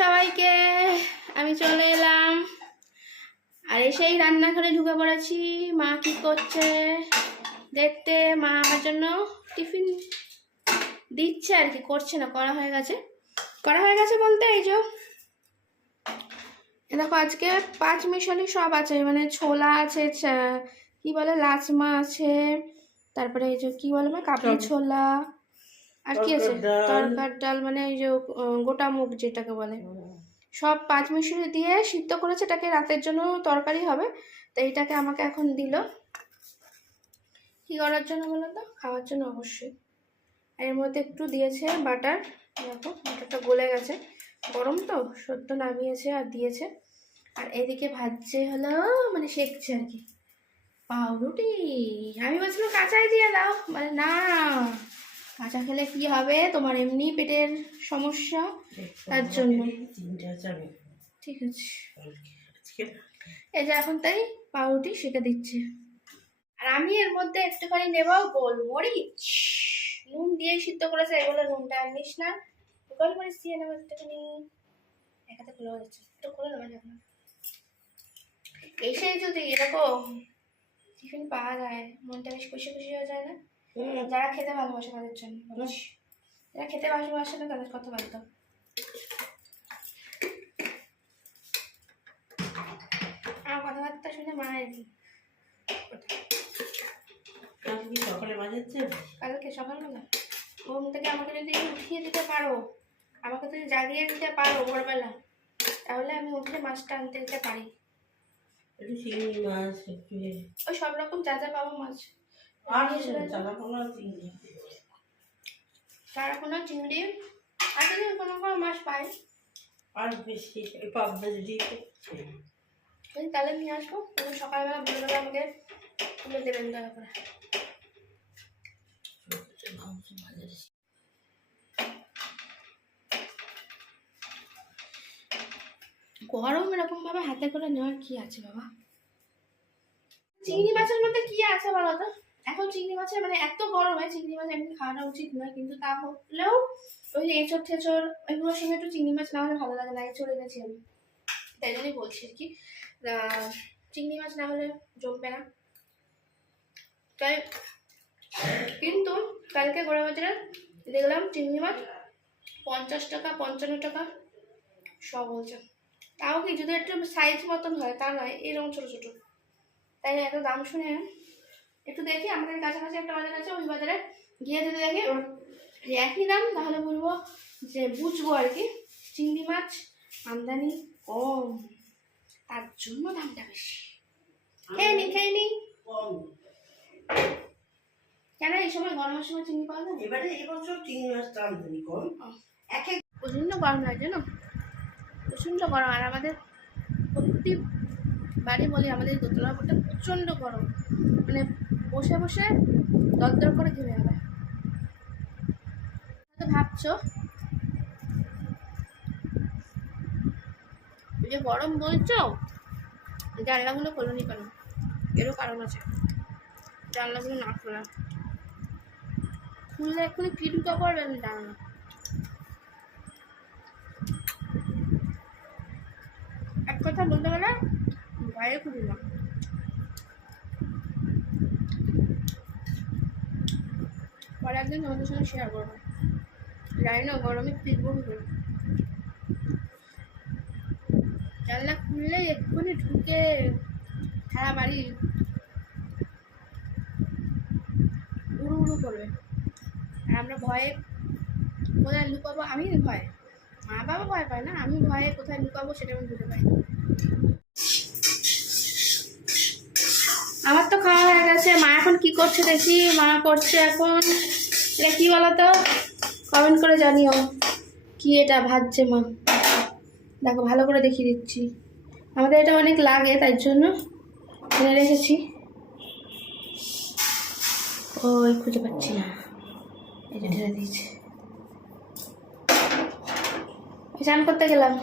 সবাইকে। আমি চলে এলাম। আর এসেই রান্নাঘরে ঢুকে পড়েছি। মা কি করছে? দেখতে মা আমার জন্য টিফিন দিচ্ছে আর কি করছে না করা হয়ে গেছে। করা হয়ে গেছে বলতে এই যে দেখো আজকে পাঁচ মিশালি সব আছে মানে ছোলা আছে কি বলে লাচমা আছে তারপরে এই যে কি বলে কাবলি। ছোলা আর কি আছে? তরকার ডাল। মানে ওই যে গোটা মুগ যেটাকে বলে। সব পাঁচ মিশরি দিয়ে সিদ্ধ করেছে এটাকে রাতের জন্য তরকারি হবে। তো এইটাকে আমাকে এখন দিল। কি করার জন্য বলো তো? খাওয়ার জন্য অবশ্যই। এর মধ্যে একটু দিয়েছে বাটার। দেখো বাটারটা গলে গেছে। গরম তো সদ্য নামিয়েছে আর দিয়েছে। আর এদিকে ভাজছে হলো মানে সেকছে আর কি। পাউরুটি। আমি বলছিলাম কাঁচাই দিয়ে দাও। মানে না। কাঁচা খেলে কি হবে? তোমার এমনি পেটের সমস্যা তার জন্য। ঠিক আছে। এই যে এখন তাই পাউরুটি সেকে দিচ্ছে। আর আমি এর মধ্যে একটুখানি নেব গোলমরিচ। নুন দিয়ে সিদ্ধ করেছে এগুলো নুনটা আর নিস না। গোলমরিচ দিয়ে নেব একটুখানি। একাতে খোলা যাচ্ছে একটু খোলা নেবে এখন। এসে যদি এরকম টিফিন পাওয়া যায় মনটা বেশ খুশি খুশি হয়ে যায় না? যারা খেতে ভালোবাসে তাদের জন্য। যারা খেতে ভালোবাসে না তাদের কত বাধ্য আমার কথাবার্তা শুনে মা আর কি কালকে কি সকালে বাজাচ্ছে? কালকে সকালবেলা। ঘুম থেকে আমাকে যদি উঠিয়ে দিতে পারো আমাকে যদি জাগিয়ে দিতে পারো ভোরবেলা তাহলে আমি উঠে মাছটা আনতে দিতে পারি। একটু মাছ একটু ওই সব রকম যা যা পাবো মাছ। আর নিয়ে চলে যাব। চালা পোনা চিংড়ি। আর যদি কোনো কোনো মাছ পাই। আর বেশি পাবদা যদি তাহলে নিয়ে আসব। তুমি সকালবেলা ভোরবেলা আমাকে তুলে দেবেন দয়া করে। গরম এরকম ভাবে হাতে করে নেওয়ার কি আছে বাবা? চিংড়ি মাছের মধ্যে কি আছে বলো তো? এখন চিংড়ি মাছের মানে এত গরম হয়, চিংড়ি মাছ এমনি খাওয়াটা উচিত নয়, কিন্তু তা হলেও ওই যে এঁচড় ঠেচড় এগুলোর সঙ্গে একটু চিংড়ি মাছ না হলে ভালো লাগে না এঁচড় এনেছি আমি। তাই জন্যই বলছি আর কি। চিংড়ি মাছ না হলে জমবে না। তাই কিন্তু কালকে গোড়া বাজারে দেখলাম চিংড়ি মাছ পঞ্চাশ টাকা, পঞ্চান্ন টাকা, সব বলছে তাও কি, যদি একটু সাইজ মতন হয়, তা নয়, এরকম ছোটো ছোটো। তাই এত দাম শুনে একটু দেখি আমাদের কাছাকাছি একটা বাজার আছে ওই বাজারে গিয়ে যদি দেখি একই দাম তাহলে বলব যে বুঝব আর কি। চিংড়ি মাছ আমদানি কম তার জন্য দামটা বেশি। খেয়ে নি খেয়ে নি। কেন এই সময় গরমের সময় চিংড়ি পাওয়া যায়? না? এবারে এবছর চিংড়ি মাছটা আমদানি কম। এক এক প্রচণ্ড গরম লাগে জানো প্রচণ্ড গরম আর আমাদের প্রতি বাড়ি বলি আমাদের দোতলা প্রচণ্ড গরম। মানে বসে বসে দরদর করে ঘেমে যাবে। হয়তো ভাবছ? যে গরম বলছো, জানলাগুলো খোলনি কেন? এরও কারণ আছে। জানলাগুলো না খোলা। খুললে এক্ষুনি কি ঢুকা পড়বে আমি জানো না এক কথা বলতে গেলে ভয়ে খুবই না পরে একদিন তোমাদের সঙ্গে শেয়ার করব। জানি না, গরমে ফিরবো জানলা খুললে এক্ষুনি ঢুকে সারা বাড়ি উড়ু উড়ু করবে। আর আমরা ভয়ে কোথায় লুকাবো? আমি ভয়। মা বাবা ভয় পায় না, আমি ভয়ে কোথায় লুকাবো সেটা আমি বুঝতে পারি আমার তো খাওয়া হয়ে গেছে। মা এখন কি করছে দেখি? মা করছে এখন এটা কি বলতো? কমেন্ট করে জানিও। কি এটা ভাজছে মা? দেখো, ভালো করে দেখিয়ে দিচ্ছি। আমাদের এটা অনেক লাগে, তাই জন্য এনে রেখেছি। ওই, খুঁজে পাচ্ছি না। এটা ঢেলে দিয়েছে। স্নান করতে গেলাম।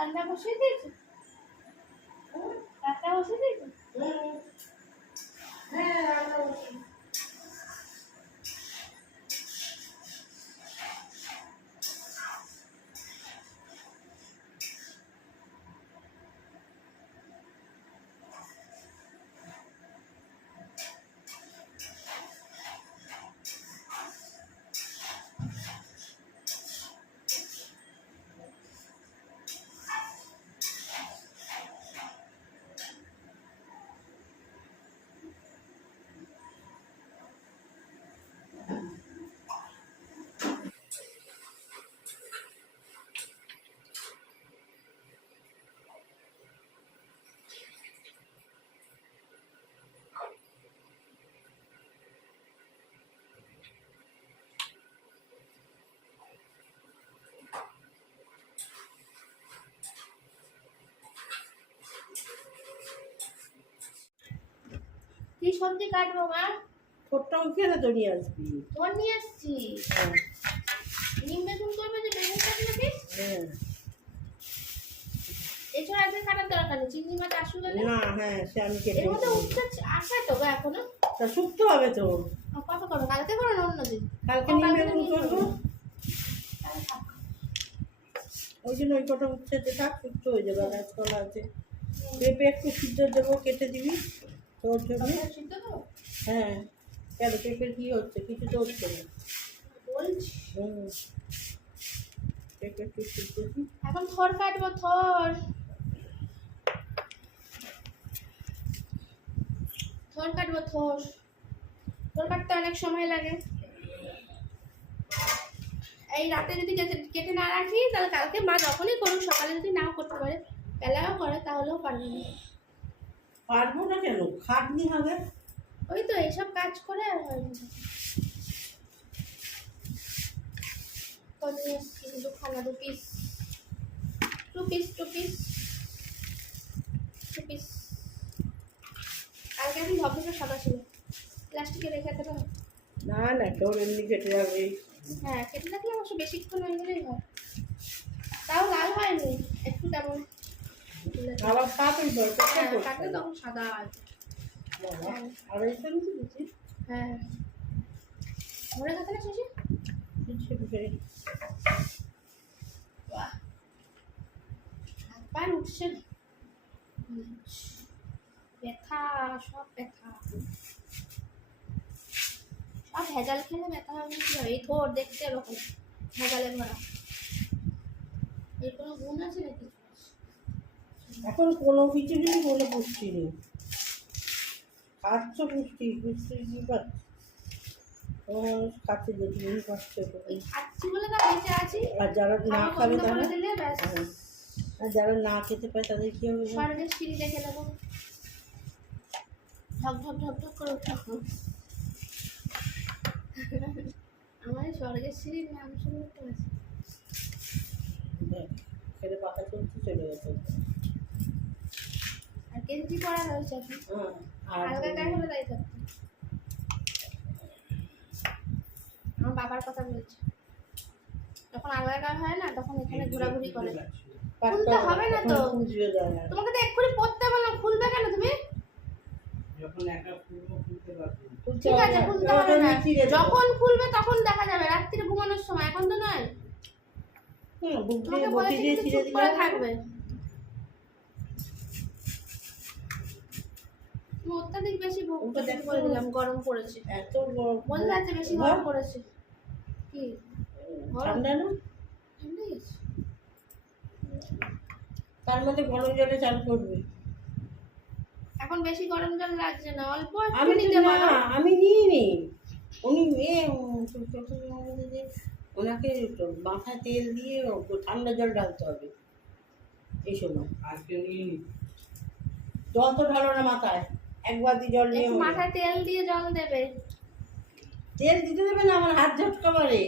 রান্না বসিয়ে দিয়েছ? রান্না বসিয়ে দিয়েছ? সবজি কাটবো মা? ছোট্টাও কেন তো নিয়ে আসবি। তোমার নিয়ে আসছি। হ্যাঁ। নিম বেগুন করবে যে বেগুন কাটবে কি হ্যাঁ। এছাড়া আজকে কাটার দরকার নেই চিংড়ি মাছ আসলে না হ্যাঁ সে আমি কেটে এর মধ্যে। উঠতে আসে তো গো এখনও? তা শুকতে হবে তো। কত করো? কালকে করো না অন্যদিন কালকে ও, নিয়ে কালকে বেগুন করব। ওই জন্য ওই কটা উচ্ছে থাক শুক্তো হয়ে যাবে গাছপালা আছে। পেঁপে একটু সিদ্ধ দেবো কেটে দিবি। তোর জন্য হ্যাঁ। কেন? পেঁপে কি হচ্ছে? কিছু তো হচ্ছে না। এখন থর কাটবো থর থর কাটবো থর থর কাটতে অনেক সময় লাগে। এই রাতে যদি কেটে কেটে না রাখি তাহলে কালকে মা যখনই করুক সকালে যদি নাও করতে পারে বেলাও করে তাহলেও পারবে না। পারব না কেন? খাটনি হবে। ওই তো এইসব কাজ করে আর হয় না। খানা দু piece two piece two piece two piece কালকে ভবনটা সাদা ছিল। প্লাস্টিকে রেখে দেবো না না তোর এমনি কেটে যাবে হ্যাঁ কেটে রাখলে অবশ্য বেশিক্ষণ হয়ে গেলেই হয়। তাও লাল হয়নি একটু তেমন। আবার পাবেন দরকার হ্যাঁ তখন সাদা আছে আড়াইশো নিতে দিচ্ছি? হ্যাঁ। না শেষে উঠছে না। ব্যথা সব ব্যথা। সব ভেজাল খেলে ব্যথা হবে কি হবে? এই থোর দেখতে এরকম ভেজালে ভরা। এর কোনো গুণ আছে নাকি? এখন কোনো কিছু নেই কোনো পুষ্টি নেই। খাচ্ছ পুষ্টি পুষ্টি কি পাচ্ছ? মানুষ খাচ্ছে আর যারা না খাবে তারা। আর যারা না খেতে পায় তাদের কি হবে? ঢক ঢক ঢক ঢক করে আমার স্বর্গের সিঁড়ির নাম শুনে ছেলে পাতা চলছে চলে গেছে। আর গেঞ্জি পরা রয়েছে আলগা গায়ে হলে তাই থাকতো আমার বাবার কথা বলছে। যখন আলগা গায়ে হয় না তখন এখানে ঘোরাঘুরি করে। খুলতে হবে না তো। না। তোমাকে তো এক্ষুনি পড়তে বললাম খুলবে কেন তুমি? না। ঠিক আছে খুলতে হবে না। যখন খুলবে তখন দেখা যাবে। রাত্রিরে ঘুমানোর সময়। এখন তো নয়। তোমাকে বলেছি করে থাকবে। অত্যাধিক বেশি করে দিলাম গরম পড়েছে। এত গরম- বোঝা যাচ্ছে বেশি? গরম পড়েছে। কি? গরম? ঠান্ডা না? তার মধ্যে গরম জলে চান করবে। এখন বেশি গরম জল লাগছে না অল্প আমি নিতে না পারো। আমি নিইনি। উনি এ যে ওনাকে মাথায় তেল দিয়ে ও ঠান্ডা জল ঢালতে হবে এই সময়। আজকে নিয়ে নি। জল তো ঢালো না মাথায়। এক বালতি জল নিয়ে। মাথায় তেল দিয়ে জল দেবে। তেল দিতে দেবে না আমার হাত ঝটকা মারে।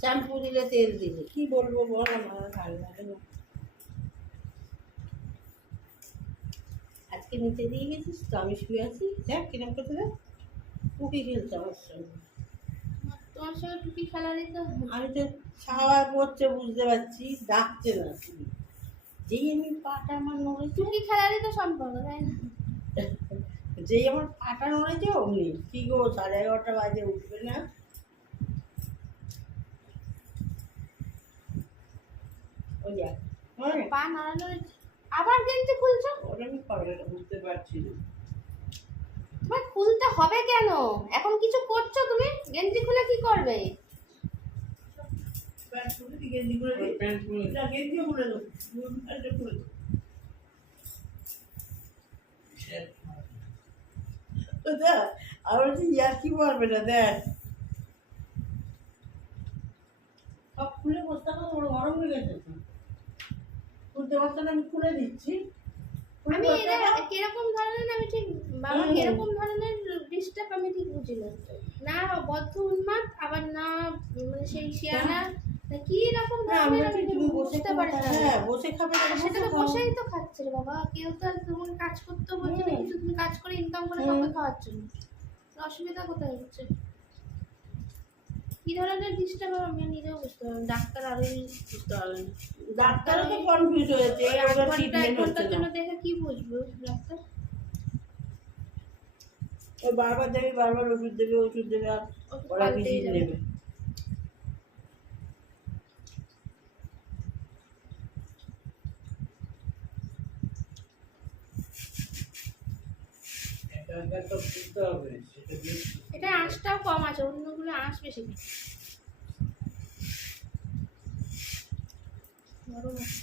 শ্যাম্পু দিলে তেল দিলে। কি বলব বল আমার ভালো লাগে না। আজকে নিচে দিয়ে গেছিস তো আমি শুয়ে আছি। দেখ কিরম করতে দেখ। কুকি খেলছে আমার সঙ্গে। তোমার সঙ্গে টুকি খেলারই তো আমি তো খাওয়ার পড়ছে বুঝতে পারছি। ডাকছে না। শুধু। যেই আমি পাটা আমার নড়েছে তুমি খেলারই তো সম্পর্ক তাই না? যেই আমার পাটা নড়েছে অমনি। কি গো সাড়ে এগারোটা বাজে উঠবে না? ওই যা হ্যাঁ। পা নাড়ানো আবার গেঞ্জি খুলছো? ওটা আমি পারবে না বুঝতে পারছি না। তোমার খুলতে হবে কেন? এখন কিছু করছ তুমি? গেঞ্জি খুলে কি করবে? প্যান্ট খুলে গেঞ্জি খুলে প্যান্ট খুলে গেঞ্জি খুলে দাও। দেখ আর ইয়ার কি পারবে না দেখ সব খুলে বসতে হবে ওর গরম হয়ে গেছে। তো খুলতে পারছে আমি খুলে দিচ্ছি। আমি এরা কীরকম ধরনের আমি ঠিক বাবা কীরকম ধরনের ডিস্টার্ব আমি ঠিক বুঝি না। না বদ্ধ উন্মাদ আবার না মানে সেই শিয়ানা না কি রকম পারি হ্যাঁ বসে খাবে সেটা তো বসেই তো খাচ্ছে রে বাবা। কেউ তো আর তোমাকে কাজ করতে বলছে না কিছু তুমি কাজ করে ইনকাম করে হুম। কাউকে খাওয়াচ্ছ অসুবিধা কোথায় হচ্ছে? কি ধরনের ডিস্টার্ব আমি নিজেও বুঝতে পারলাম ডাক্তার আরও বুঝতে পারলাম না। ডাক্তারও তো কনফিউজ হয়েছে ওই আট ওরা ঘণ্টা এক ঘণ্টার জন্য দেখে কি বুঝব ডাক্তার? বারবার দেবে বারবার ওষুধ দেবে ওষুধ দেবে আর ওরা ভিজিট নেবে একা একা তো খুলতে হবে সেটা বেশ এটা আঁশটাও কম আছে অন্যগুলো আঁশ বেশি। গরম আছে।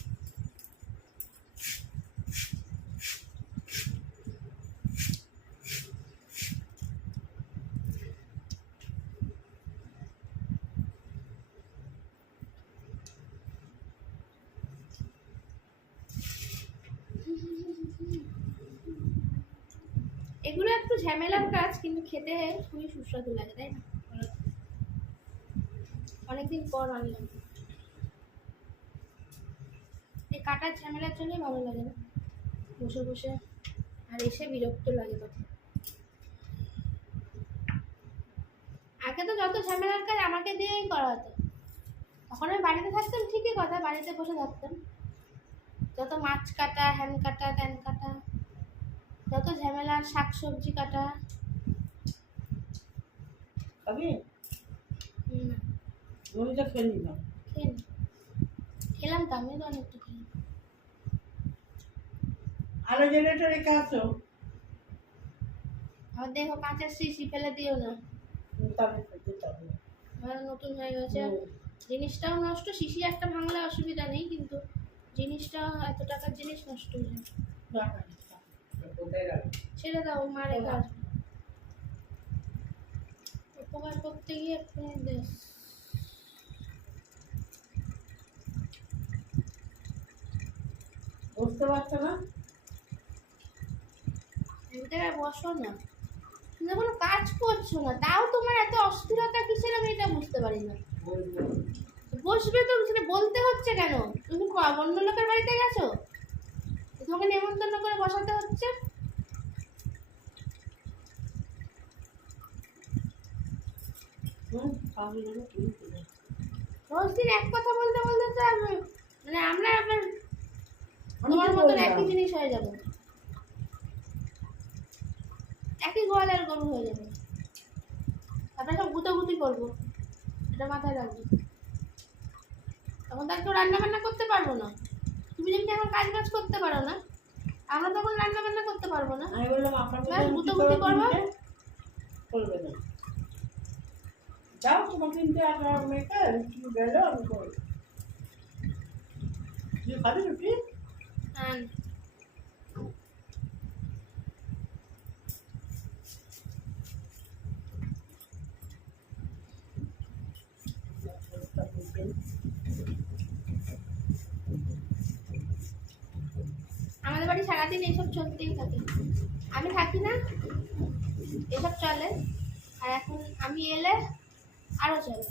এগুলো একটু ঝামেলার কাজ, কিন্তু খেতে খুবই সুস্বাদু লাগে, তাই না? অনেকদিন পর আনলাম। এই কাটার ঝামেলার জন্যই ভালো লাগে না। বসে বসে আর এসে বিরক্ত লাগে তখন। আগে তো যত ঝামেলার কাজ আমাকে দিয়েই করা হতো। তখন আমি বাড়িতে থাকতাম ঠিকই কথা, বাড়িতে বসে থাকতাম। যত মাছ কাটা, হ্যান কাটা, ত্যান কাটা যত ঝামেলা শাক সবজি কাটা। খাবে? আমি তো খেয়ে নিলাম খেলাম তো আমিও তো অনেকটা খেলাম। আরও জেনারেটর রেখে আসো। আমার দেখো কাঁচের শিশি ফেলে দিও না। তবে আমার নতুন হয়ে গেছে। জিনিসটাও নষ্ট শিশি একটা ভাঙলে অসুবিধা নেই কিন্তু জিনিসটা এত টাকার জিনিস নষ্ট হয়ে যায়। ছেড়ে দাও মারে কাজ উপকার করতে গিয়ে দেশ বুঝতে পারছ না? বসো না। তুমি কোনো কাজ করছ না। তাও তোমার এত অস্থিরতা কিসের আমি এটা বুঝতে পারি না। বসবে তো সেটা বলতে হচ্ছে কেন? তুমি অন্য লোকের বাড়িতে গেছো? তোমাকে নেমন্তন্ন করে বসাতে হচ্ছে। রোজ দিন এক কথা বলতে বলতে তো মানে আমরা আপনার আমি তোমার মতন একই জিনিস হয়ে যাবে। একই গোয়ালের গরু হয়ে যাবে। তারপরে সব গুতোগুতি করব। এটা মাথায় রাখবে। তখন তার কেউ রান্না বান্না করতে পারব না। তুমি যেমনি এখন কাজ বাজ করতে পারো না আমরা তখন রান্না বান্না করতে পারব না। আমি বললাম আপনার মতো গুটোগুটি করব। করবে? না। যাও তোমার কিন্তু আমার মেকার গেলো আমি করব। তুমি খাবি রুটি? হ্যাঁ। সারাদিন এইসব চলতেই থাকে। আমি থাকি না, এসব চলে, আর এখন আমি এলে আরও চলে।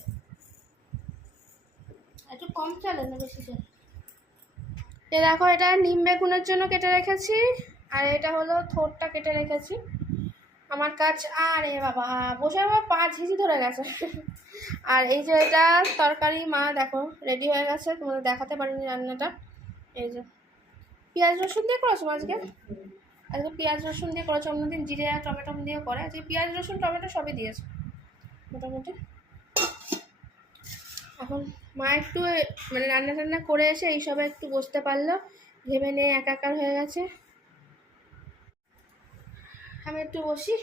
একটু কম চলে না বেশি চলে? এ দেখো, এটা নিম বেগুনের জন্য কেটে রেখেছি, আর এটা হলো থোরটা কেটে রেখেছি। আমার কাজ, আরে বাবা, বসে বাবা পা ঝিঝি ধরে গেছে। আর এই যে এটা তরকারি, মা দেখো রেডি হয়ে গেছে, তোমাদের দেখাতে পারিনি রান্নাটা। এই যে। পেঁয়াজ রসুন দিয়ে করেছ আজকে? আজকে পেঁয়াজ রসুন দিয়ে করেছ অন্যদিন জিরে আর টমেটো দিয়ে করে। আজকে পেঁয়াজ রসুন টমেটো সবই দিয়েছ মোটামুটি। এখন মা একটু মানে রান্না টান্না করে এসে এই এইসবে একটু বসতে পারল ভেবে নিয়ে একাকার হয়ে গেছে। আমি একটু বসি।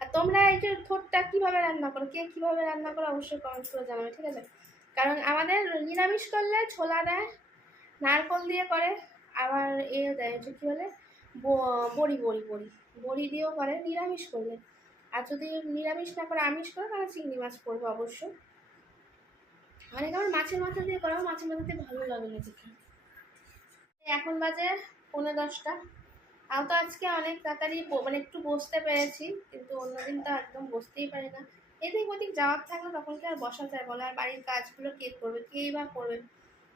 আর তোমরা এই যে ঠোঁটটা কীভাবে রান্না করো কে কীভাবে রান্না করো অবশ্যই কমেন্ট করে জানাবে ঠিক আছে? কারণ আমাদের নিরামিষ করলে ছোলা দেয় নারকল দিয়ে করে আবার এ দেয় হচ্ছে কী বলে? বড়ি বড়ি বড়ি। বড়ি দিয়েও করে, নিরামিষ করলে আর যদি নিরামিষ না করে, আমিষ করে, তাহলে চিংড়ি মাছ করবে অবশ্যই অনেক আমার মাছের মাথা দিয়ে করা মাছের মাথা দিয়ে ভালো লাগে না চিকেন এখন বাজে পৌনে দশটা। আমি তো আজকে অনেক তাড়াতাড়ি মানে একটু বসতে পেরেছি, কিন্তু অন্যদিন তো একদম বসতেই পারি না। এদিক ওদিক যাওয়ার থাকলে তখন কি আর বসা যায় বলো? আর বাড়ির কাজগুলো কে করবে? কেই বা করবে?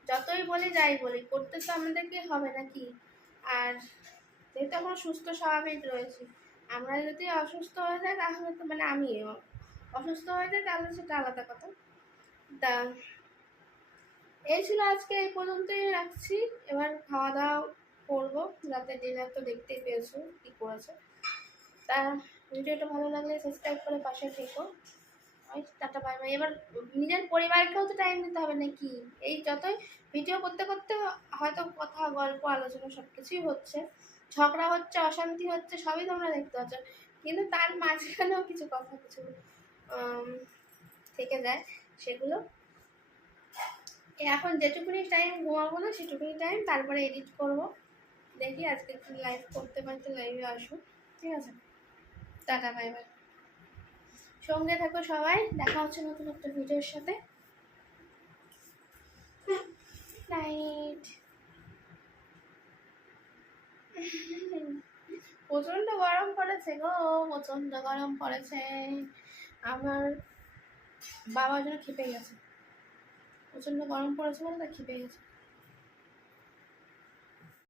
যতই বলি যাই বলি, করতে তো আমাদেরকে হবে নাকি? আর যেহেতু এখন সুস্থ স্বাভাবিক রয়েছি, আমরা যদি অসুস্থ হয়ে যাই তাহলে তো মানে আমি অসুস্থ হয়ে যাই তাহলে সেটা আলাদা কথা। তা এই ছিল আজকে, এই পর্যন্তই রাখছি। এবার খাওয়া দাওয়া করব রাতে ডিনার তো দেখতেই পেয়েছ কী করেছে। তা ভিডিওটা ভালো লাগলে সাবস্ক্রাইব করে পাশে থেকো। Tata bye bye. এবার নিজের পরিবারকেও তো টাইম দিতে হবে নাকি? এই যতই ভিডিও করতে করতে হয়তো কথা, গল্প, আলোচনা সব কিছুই হচ্ছে। ঝগড়া হচ্ছে, অশান্তি হচ্ছে, সবই তোমরা দেখতে পাচ্ছ। কিন্তু তার মাঝখানেও কিছু কথা, কিছু থেকে যায় সেগুলো। এখন যেটুকুনি টাইম ঘুমাবো না, সেটুকুনি টাইম তারপরে এডিট করব। দেখি আজকে লাইভ করতে পারতে লাইভে আসব ঠিক আছে? টাটা বাই বাই সঙ্গে থাকো সবাই, দেখা হচ্ছে নতুন একটা ভিডিওর সাথে। নাইট প্রচণ্ড গরম পড়েছে গো, প্রচণ্ড গরম পড়েছে। আমার বাবা যেন খেপে গেছে। প্রচণ্ড গরম পড়েছে বলে তা খেপে গেছে।